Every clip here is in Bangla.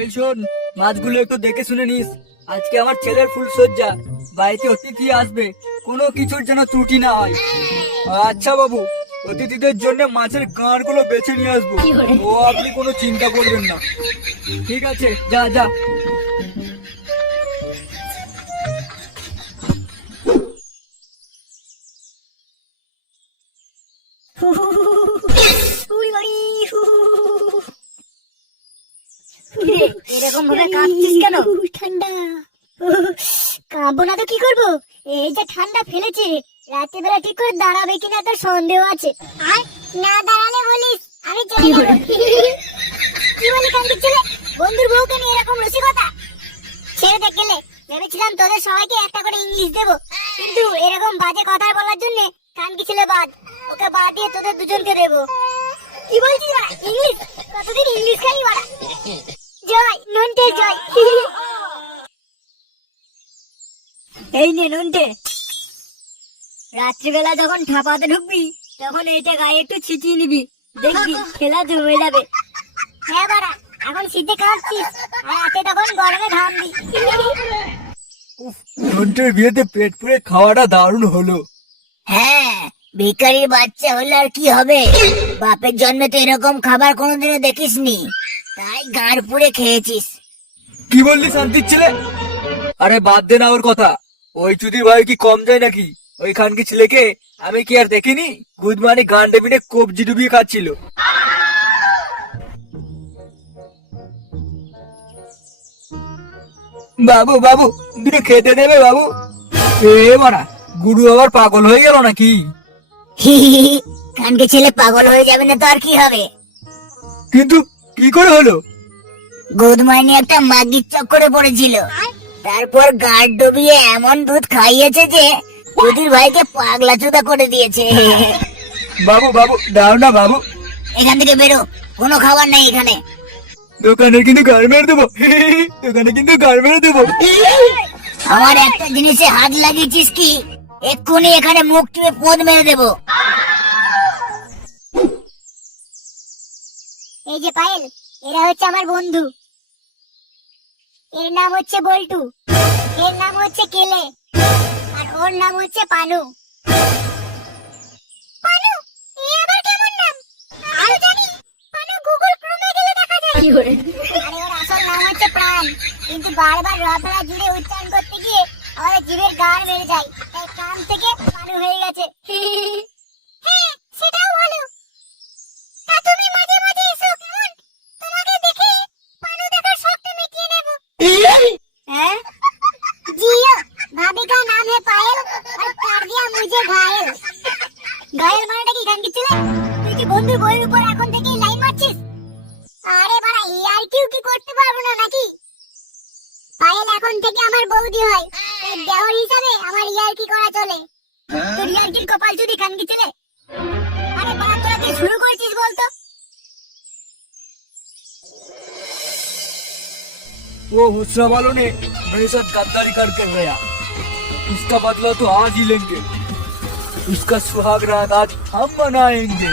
এই শোন, মাছগুলো একটু দেখে শুনে নিস। আজকে আমার ছেলের ফুল সজ্জা, বাড়িতে অতিথি আসবে, কোনো কিছুর যেন ত্রুটি না হয়। আচ্ছা বাবু, অতিথিদের জন্য মাছের গাঁড়গুলো বেছে নিয়ে আসবো, ও আপনি কোনো চিন্তা করবেন না। ঠিক আছে, যা যা। এরকম ভাবে কাঁপছিস কেন? ঠান্ডা। কাঁপবো না তো কি করবো? এই যে ঠান্ডা ফেলেছে, রাতের বেলা ঠিক করে দাঁড়াবে কিনা তো সন্দেহ আছে। আর না দাঁড়ালে বলিস আমি চলে যাবো। কি বলি কান্তি ছেলে? বন্ধুর বউকে নিয়ে এরকম রসিকতা? ছেড়ে দেখ গেলে, ভেবেছিলাম তোদের সবাইকে একটা করে ইংলিশ দেবো, কিন্তু এরকম বাজে কথা বলার জন্য কানকি ছেলে বাদ, ওকে বাদ দিয়ে তোদের দুজনকে দেবো। কি বলছিস বাড়া? ইংলিশ? কতদিন ইংলিশ খাই বাড়া? জয় নন্টে জয়। এই নে নন্টে, রাত্রিবেলা যখন ঠাপাতে ঢুকবি তখন এইটা গায়ে একটু ছিটিয়ে নিবি, দেখবি খেলা জমে যাবে। হ্যাঁ বাড়া, এখন শীতে কাঁপছিস আর রাতে তখন গরমে ঘামবি। নন্টের বিয়েতে পেট পুড়ে খাওয়াটা দারুণ হলো। হ্যাঁ, ভিখারির বাচ্চা হলে আর কি হবে? বাপের জন্মে তো এরকম খাবার কোনোদিনও দেখিসনি, তাই গাঁড় পুড়ে খেয়েছিস। কি বললি শান্তির ছেলে? আরে বাদ দে না ওর কথা। ওই চুদির ভাই কি কম যায় নাকি? ওই খানকি ছেলেকে আমি কি আর দেখিনি? গুদমানি গান্ডে পিঠে কবজি ডুবিয়ে খাচ্ছিল। বাবু বাবু, দুটো খেতে দেবে বাবু? এ মারা, গুরু আবার পাগল হয়ে গেল নাকি? কানকে ছেলে পাগল হয়ে যাবে না তো আর কি হবে? কিন্তু কি করে হলো? গুদমাইনি একটা মাগির চক্করে পড়েছিল, তারপর গাঁট ডুবিয়ে এমন দুধ খাইয়েছে যে চুদির ভাইকে পাগলা চুদা করে দিয়েছে। বাবু বাবু, দাও না বাবু। এখান থেকে বেরো, কোনো খাবার নেই এখানে। দোকানে কিন্তু গাড় মেরে দেবো। দোকানে কিন্তু গাড় মেরে দেবো। আমার একটা জিনিসে হাত লাগিয়েছিস কি, এক্ষুনি এখানে মুখ টিপে পোদ মেরে দেবো। এই যে পায়েল, এরা হচ্ছে আমার বন্ধু। এর নাম হচ্ছে বল্টু, এর নাম হচ্ছে কেলে, আর ওর নাম হচ্ছে পানু। পানু? এ আবার কেমন নাম? আমি জানি, পানু গুগল ক্রোমে গেলে দেখা যায়। আরে ওর আসল নাম হচ্ছে প্রাণ, কিন্তু বারবার রফলা জুড়ে উচ্চারণ করতে গিয়ে আমাদের জিভের গাড় বেড়ে যায়, তাই কান থেকে পানু হয়ে গেছে। হ্যাঁ, সেটাও ভালো। তা তুমি মাঝে মাঝে এসো কেমন? তোমাকে দেখে পানু দেখার শখটা মিটিয়ে নেব। हैं? जियो, भाभी का नाम है पायल और कर दिया मुझे घायल। ঘায়েল মানেটা কি গান ছেলে? তুই কি বন্ধুর বইয়ের উপর এখন থেকেই লাইন মারছিস? আরে বাড়া, ইয়ার কি করতে পারবো না নাকি? পায়েল এখন থেকে আমার বৌদি হয়, তাই দেওর হিসাবে আমার ইয়ার কি করা চলে। তোর ইয়ার কি কপাল চুদি গান ছেলে? আরে বাড়া, তোরা কি শুরু করছিস বলতো? वो हुस्सा वालों ने मेरे साथ गद्दारी कर गया, उसका बदला तो आज ही लेंगे। उसका सुहाग रात आज हम मनाएंगे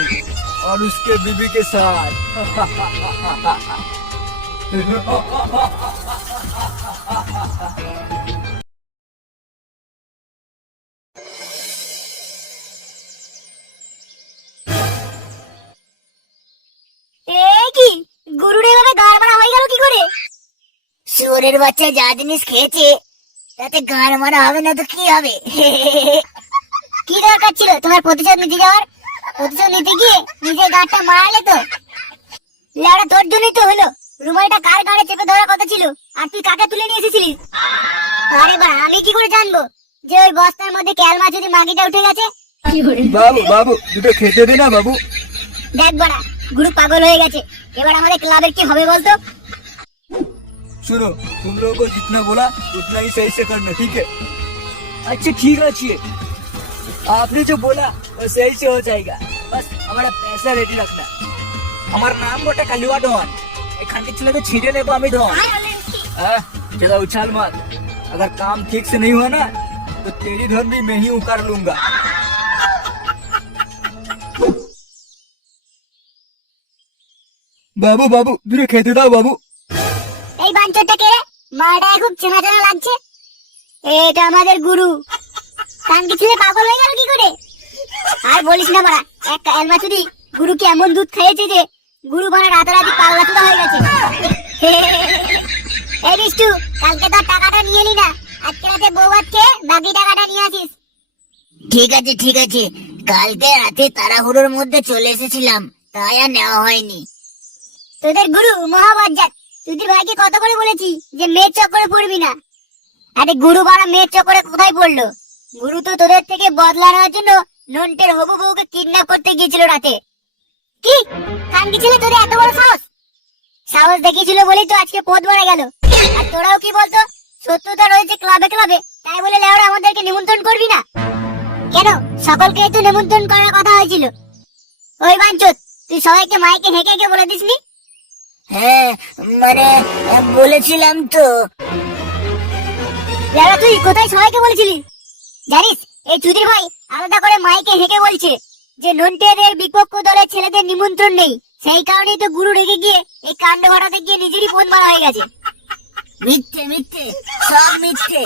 और उसके बीबी के साथ। কি গুরুর এভাবে গাড় মারা হয়ে গেল কি করে? শুয়োরের বাচ্চা যা জিনিস খেয়েছে তাতে গাড় মারা হবে না তো কি হবে? কি দরকার ছিল তোমার প্রতিশোধ নিতে যাওয়ার? প্রতিশোধ নিতে গিয়ে নিজের গাড়টা মারালে তো। লেওড়া, তোর জন্যই তো হলো। রুমালটা কার গাড়ে চেপে ধরার কথা ছিল, আর তুই কাকে তুলে নিয়ে এসেছিলিস? আরে বা, আমি কি করে জানবো যে ওই বস্তার মধ্যে ক্যালমা যদি মাগিটা উঠে গেছে? बाबू बाबू, দুটো খেতে দে না বাবু। দেখ বড়া, গুরু পাগল হয়ে গেছে। এবার আমাদের ক্লাবের কি হবে বলতো? सुनो, तुम लोगों को जितना बोला उतना ही सही से करना, ठीक है? अच्छा ठीक है, आपने जो बोला वो सही से हो जाएगा, बस हमारा पैसा रेडी रखना। हमारा नाम बोटे कलुआ डॉन, एखान के चले तो छीटे ने पामी डॉन। ज्यादा उछाल मत, अगर काम ठीक से नहीं हुआ ना तो तेरी धन भी मैं ही उखाड़ लूंगा। बाबू बाबू, दूरे खेते दाओ बाबू। লোকটা কে? মাটা খুব চেনা চেনা লাগছে। এটা আমাদের গুরু। কানকি ছেলে পাগল হয়ে গেল কি করে? আর বলিস না বাড়া, এক এলমাচুদি গুরুকে এমন দুধ খাইয়েছে যে গুরু বাড়া রাতারাতি পাগলা চোদা হয়ে গেছে। এই বিষ্টু, কালকে তোর টাকাটা নিয়ে এলি না, আজকে রাতে বউ ভাত খেয়ে বাকি টাকাটা নিয়ে আসিস। ঠিক আছে ঠিক আছে, কালকে রাতে তাড়াহুড়োর মধ্যে চলে এসেছিলাম, তাই আর নেওয়া হয়নি। তোদের গুরু মহাবজ্জাত। তুই ভাইকে কত করে বলেছি যে মেয়ের চক্করে পড়বি না। আরে গুরু বাড়া মেয়ের চক্করে কোথায় পড়লো? গুরু তো তোদের থেকে বদলা নেওয়ার জন্য নন্টের হবু বউকে কিডন্যাপ করতে গিয়েছিল রাতে। কি কানকি ছেলে, তোদের এত বড় সাহস? সাহস দেখিয়েছিল বলেই তো আজকে পথ ভরে গেল। আর তোরাও কি বলতো, শত্রুতা রয়েছে ক্লাবে ক্লাবে, তাই বলে লেওরা আমাদেরকে নিমন্ত্রণ করবি না কেন? সকলকে তো নিমন্ত্রণ করার কথা হয়েছিল। ওই বাঞ্চত, তুই সবাইকে মাইকে হেঁকে হেঁকে বলে দিসনি? হ্যাঁ মানে বলেছিলাম তো। লেওরা তুই কোথায় সবাইকে বলেছিলি? জানিস এই চুদির ভাই আলাদা করে মাইকে হেঁকে বলছে যে নন্টেদের বিপক্ষ দলের ছেলেদের নিমন্ত্রণ নেই, সেই কারণেই তো গুরু রেগে গিয়ে এই কাণ্ড ঘটাতে গিয়ে নিজেরই ফোন মারা হয়ে গেছে। মিথ্যে মিথ্যে, সব মিথ্যে।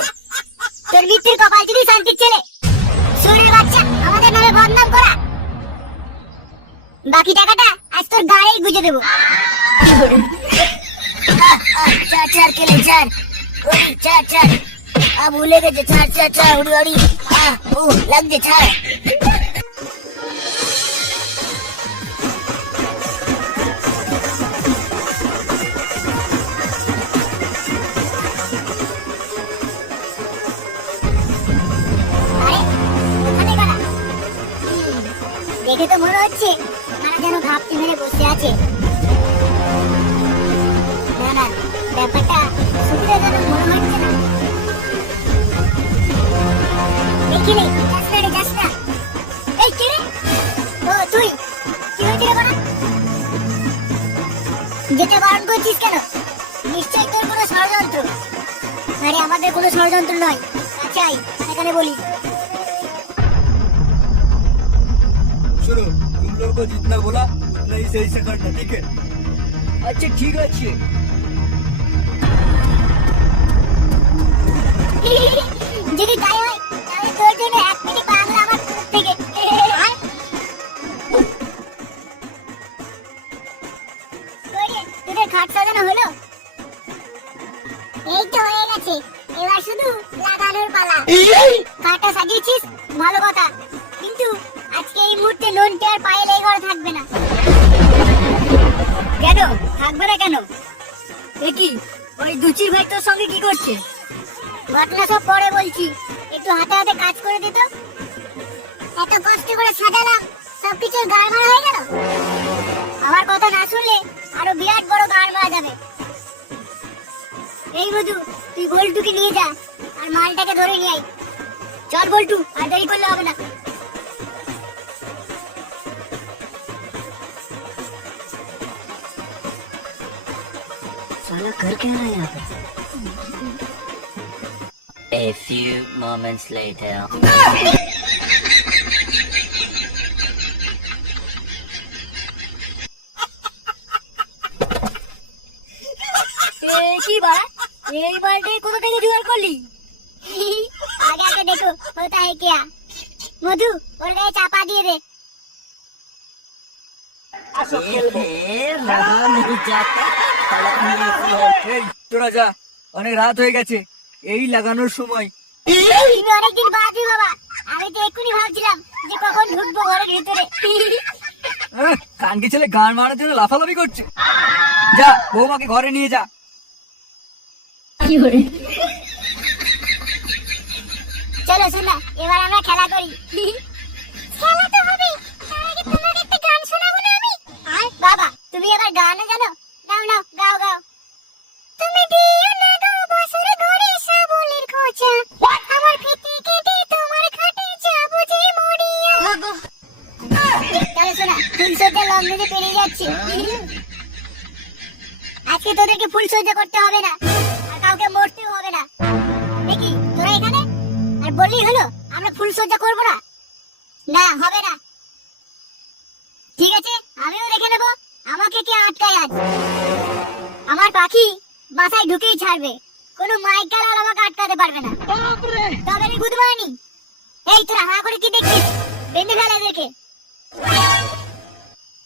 তোর মিত্রের কপাল যদি শান্তির ছেলে। শোনের বাচ্চা, আমাদের নামে বদনাম করা। বাকি টাকাটা আজ তোর গাড়ি গুজে দেবো। চার চার কেলে চার, ওই চার চার। ভুলে গেছে, চার চার চার, উড়ি উড়ি। ও লাগছে ছাড়। আরে ওখানে কারা? দেখে তো মনে হচ্ছে কারা যেন ঘাপটি মেরে বসে আছে। না না, ব্যাপারটা সুবিধাজনক মনে হচ্ছে না। দেখিলে যাস না রে, যাস না। এই কে রে? ও তুই, কি হয়েছে রে বাড়া? যেতে বারণ করছিস কেন? নিশ্চয়ই তোর কোনো ষড়যন্ত্র। আরে আমাদের কোনো ষড়যন্ত্র নয়, কাছে আয়, এখানে বলি। सुनो, तुम लोगों को जितना बोला उतना ही सही से करना, ठीक है? अच्छा ठीक है, अच्छी है। যদি তাই হয় তাহলে তোর জন্য এক মিনিট বাংলা আমার তরফ থেকে। কই রে, তোদের খাট সাজানো হলো? এই তো হয়ে গেছে, এবার শুধু লাগানোর পালা। খাটটা সাজিয়েছিস, ভালো কথা, কিন্তু আজকে এই মুহূর্তে নন্টে আর পায়ে লেগে ঘরে থাকবে না। কেন থাকবে না কেন? দেখি ওই দুচির ভাই তোর সঙ্গে কি করছে? ঘটনা সব পরে বলছি, একটু হাতে হাতে কাজ করে দিত। এত কষ্ট করে সাজালাম, সবকিছু গাড়মাড়া হয়ে গেল। আমার কথা না শুনলে আরো বিরাট বড় গাড়মাড়া যাবে। এই মধু, তুই বল্টুকে নিয়ে যা আর মালটাকে ধরে নিয়ে আয়। চল বল্টু, আর দেরি করলে হবে না। साला कर क्या रहा है यहाँ पे? A few moments later. কি বা এই বালতি কোথা থেকে জোগাড় করলি? আগে আগে দেখো होता है क्या। মধু, ওর গায়ে চাপা দিয়ে দে। रहा नहीं जाता। এই তোরা যা, অনেক রাত হয়ে গেছে, এই লাগানোর সময়। তুমি অনেকদিন বাদে বাবা, আমি তো এক্ষুনি ভাবছিলাম যে কখন ঢুকবো ঘরের ভিতরে। কানকি ছেলে গান মারার জন্য লাফালাফি করছে। যা, বৌমাকে ঘরে নিয়ে যা। চলো শোনা, এবার আমরা খেলা করি। খেলা তো হবে, তার আগে তোমাকে একটা গান শোনাবো না আমি? আর বাবা, তুমি এবার গানও জানো? নাও নাও, গাও গাও। তুমি দিও না 2 বছর ধরে সাবলের খোঁচা, আমার ফিতে কেটে তোমার খাটে যাবো যে মরিয়া। চলো শোনা, ফুলসজ্জা লগ্নে পেরিয়ে যাচ্ছে। আজকে তোদেরকে ফুলসজ্জা করতে হবে না, আর কাউকে মরতেও হবে না। দেখি তোরা এখানে আর বললেই হলো আমরা ফুলসজ্জা করবো না? না, হবে না। ঠিক আছে, আমিও দেখে নেবো আমাকে কে আটকায় আজ। আমার পাখি বাসায় ঢুকেই ছাড়বে, কোনো মাইকাল আর আমাকে আটকাতে পারবে না। তবে গুড মর্নিং। এই তোরা হা করে কি দেখছিস? বেঁধে ফেল এদেরকে।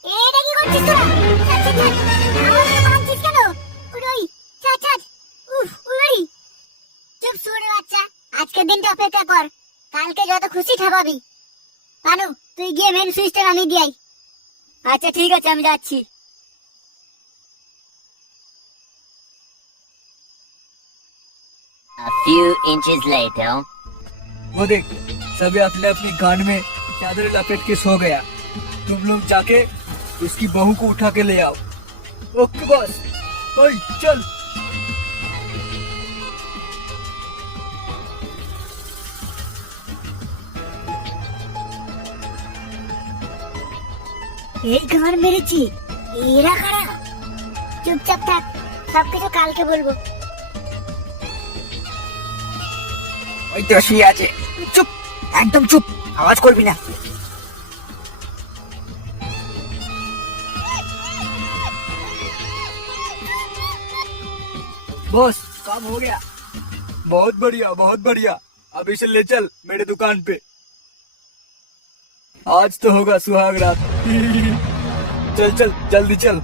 এটা কি করছিস তোরা? ছাড়, ছাড়, ছাড়। আমাকে মারছিস কেন? উড়োই, ছাড়, ছাড়। উফ, উড়োই। চুপ শুয়োরে বাচ্চা, আজকের দিনটা অপেক্ষা কর, কালকে যত খুশি ঠাপাবি। পানু, তুই গিয়ে মেন সুইচটা নামিয়ে দিয়ে আয়। আচ্ছা ঠিক আছে, আমি যাচ্ছি। A few inches later. वो देख, सभी अपने अपनी गांड में चादर लपेट के सो गया। तुम लोग जाके उसकी बहू को उठा के ले आओ। Okay boss. ओए चल। এই গান মেরেছি, এরা কারা? চুপচাপ থাক, সবকিছু কালকে বলবো। ওই তো শুয়ে আছে। চুপ, একদম চুপ, আওয়াজ করবি না। बॉस काम हो गया। बहुत बढ़िया, बहुत बढ़िया। अब इसे ले चल मेरे दुकान पे। आज तो होगा सुहाग रात। चल चल जल्दी चल।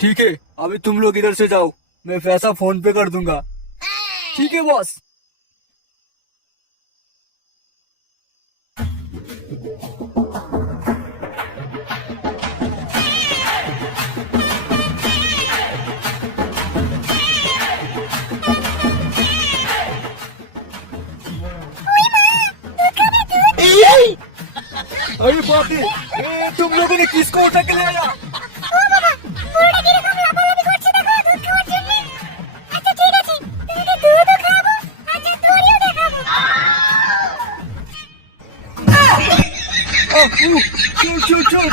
ठीक है, अभी तुम लोग इधर से जाओ, मैं पैसा फोन पे कर दूंगा। ठीक है बॉस। अरे बाप रे, तुम लोगों ने किसको उठा के ले आया? ও বাবা, বুড়োটা কিরকম লাফালাফি করছে দেখো দুধ খাওয়ার জন্য। আচ্ছা ঠিক আছে, তোমাকে দুধও খাওয়াবো, আচ্ছা দড়িও দেখাবো। छोड़ छोड़ छोड़।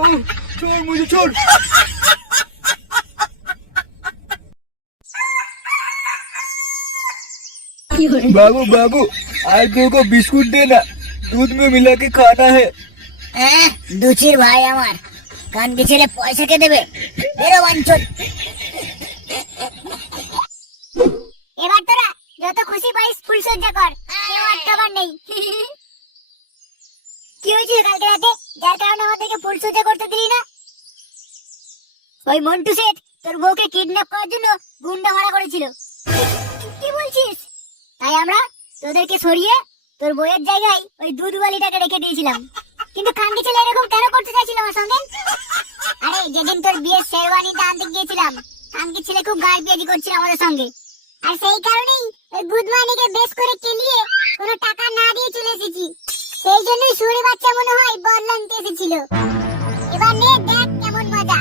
ओह, छोड़ मुझे, छोड़। बाबू बाबू, आज दो को बिस्कुट देना, दूध में मिला के खाना है। হ্যাঁ, দুচির ভাই আমার কানকি ছেলে পয়সা কে দেবে? বেরো বাঞ্চল। এবার তোরা যত খুশি পারিস ফুলসজ্জা কর, কেউ আটকাবার নেই। কি হয়েছিল কালকে রাতে, যার কারণে আমার থেকে ফুলসজ্জা করতে দিলি না? ওই মন্টু শেঠ তোর বউকে কিডন্যাপ করার জন্য গুন্ডা ভাড়া করেছিল। কি বলছিস? তাই আমরা তোদেরকে সরিয়ে তোর বউয়ের জায়গায় ওই দুধওয়ালিটাকে রেখে দিয়েছিলাম। কিন্তু খানকি ছেলে এরকম কেন করতে চাইছিল আমার সঙ্গে? আরে যেদিন তোর বিয়ের শেরওয়ানিটা আনতে গিয়েছিলাম, খানকি ছেলে খুব গাড় বিয়াজি করছিল আমাদের সঙ্গে, আর সেই কারণেই ওই গুদমানিকে বেশ করে কেলিয়ে কোনো টাকা না দিয়ে চলে এসেছি। সেই জন্যই সুরে বাচ্চা মনে হয় বদলা নিতে এসেছিল। এবার নে দেখ কেমন মজা।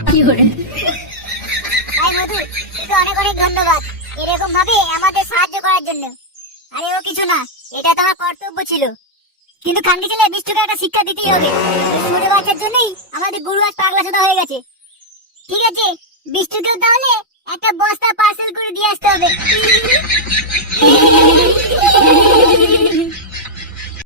ভাই মধু, তোকে অনেক অনেক ধন্যবাদ এরকম ভাবে আমাদের সাহায্য করার জন্য। আরে ও কিছু না, এটা তো আমার কর্তব্য ছিল। কিন্তু খানকি ছেলে বিষ্টুকে একটা শিক্ষা দিতেই হবে। সুরে বাচ্চার জন্যই আমাদের গুরু আজ পাগলা চোদা হয়ে গেছে। ঠিক আছে, বিষ্টুকেও তাহলে একটা বস্তা পার্সেল করে দিয়ে আসতে হবে।